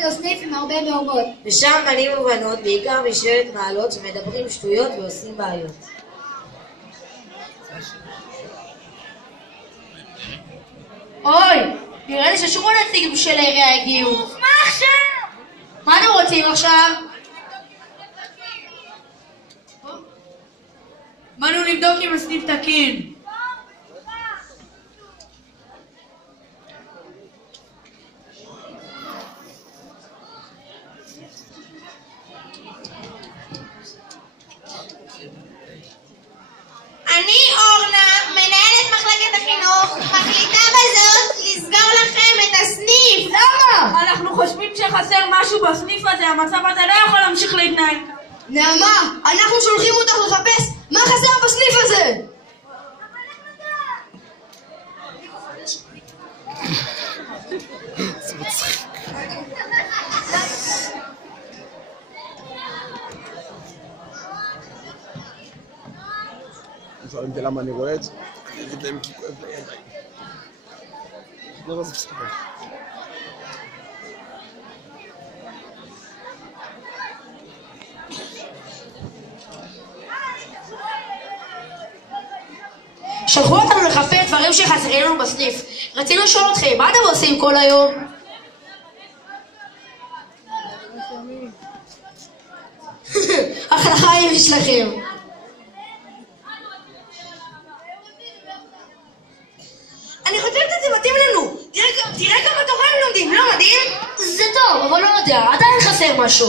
לו סניף עם הרבה מהומות. ושם בנים ובנות, בעיקר משבט מעלות, שמדברים שטויות ועושים בעיות. אוי, נראה לי ששום הנציגים של העירייה הגיעו. מה עכשיו? מה אתם רוצים עכשיו? באנו לבדוק אם הסניף תקין. אני אורנה, מנהלת מחלקת החינוך, מחליטה בזאת לסגור לכם את הסניף. למה? אנחנו חושבים שחסר משהו בסניף הזה, המצב הזה לא יכול להמשיך להתנהל. נעמה, אנחנו שולחים אותך לחפש מה חסר בסניף הזה. שואלים אותי למה אני רואה את זה? אני אגיד להם כי כואב לי ידיים. לא, זה בסדר. שלחו אותנו לחפש דברים שחסרים לנו בסניף. רצינו לשאול אתכם, מה אתם עושים כל היום? אחלה חיים שלכם. אני חושבת שזה מתאים לנו. תראה כמה תוכן לומדים, לא מדהים? זה טוב, אבל לא יודע, עדיין חסר משהו.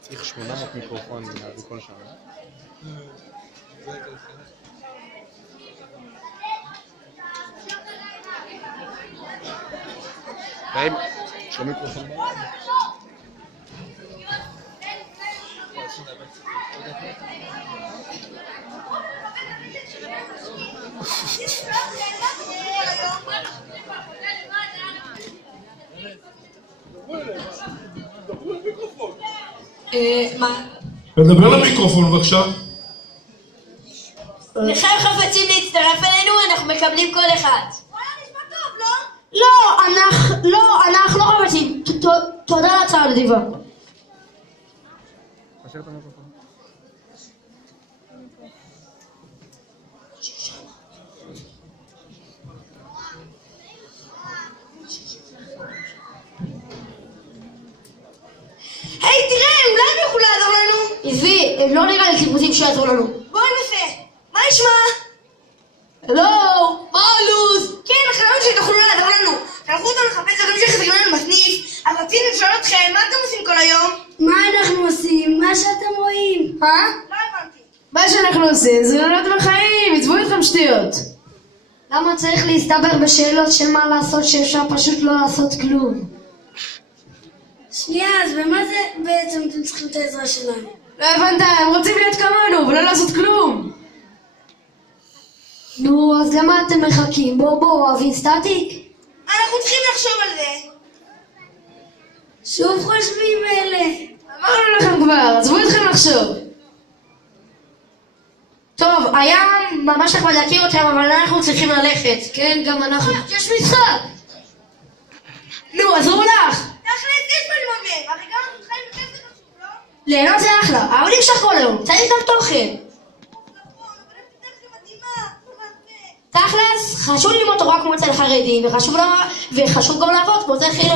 צריך 800 מיקרופונים בכל שנה. באים, יש לו מיקרופון בעד. מה? לדבר למיקרופון בבקשה. לכם חפצים להצטרף אלינו, אנחנו מקבלים כל אחד. וואלה, נשמע טוב, לא? אנחנו לא חפצים. תודה על ההצעה נדיבה. תשאיר את המיקרופון. היי, תראה, אולי הם יוכלו לעזור לנו? עזבי, לא נראה לי חיפושים שיעזרו לנו. בואי ננסה. מה נשמע? הלו, מה הלו"ז? כן, החלום שתוכלו לעזור לנו. שלחו אותנו לחפש דברים שחסרים לנו בסניף, אז רצינו לשאול אתכם, מה אתם עושים כל היום? מה אנחנו עושים? מה שאתם רואים. לא הבנתי. מה שאנחנו עושים זה לילות בחיים, עזבו איתכם שטויות. למה צריך להסתבר בשאלות של מה לעשות שאפשר פשוט לא לעשות כלום? שנייה, אז במה זה בעצם אתם צריכים את העזרה שלנו? לא הבנת, הם רוצים להיות כמונו ולא לעשות כלום. נו, אז למה אתם מחכים? בואו, אוהבים סטטיק? אנחנו צריכים לחשוב על זה. שוב חושבים אלה. אמרנו לכם כבר, עזבו אתכם לחשוב. טוב, היה ממש נחמד להכיר אתכם, אבל אנחנו צריכים ללכת. כן, גם אנחנו. יש משחק! נו, עזרו לך! תכל'ס, יש מה ללמוד מהם, הרי גם אנחנו חיים בכיף זה חשוב, לא? ליהנות זה אחלה, אבל אי אפשר כל היום, צריך גם תוכן. נכון, אבל יש לי טכניקה מדהימה, לא מעט. תכלס, חשוב ללמוד תורה כמו אצל החרדים, וחשוב גם לעבוד כמו אצל חילונים.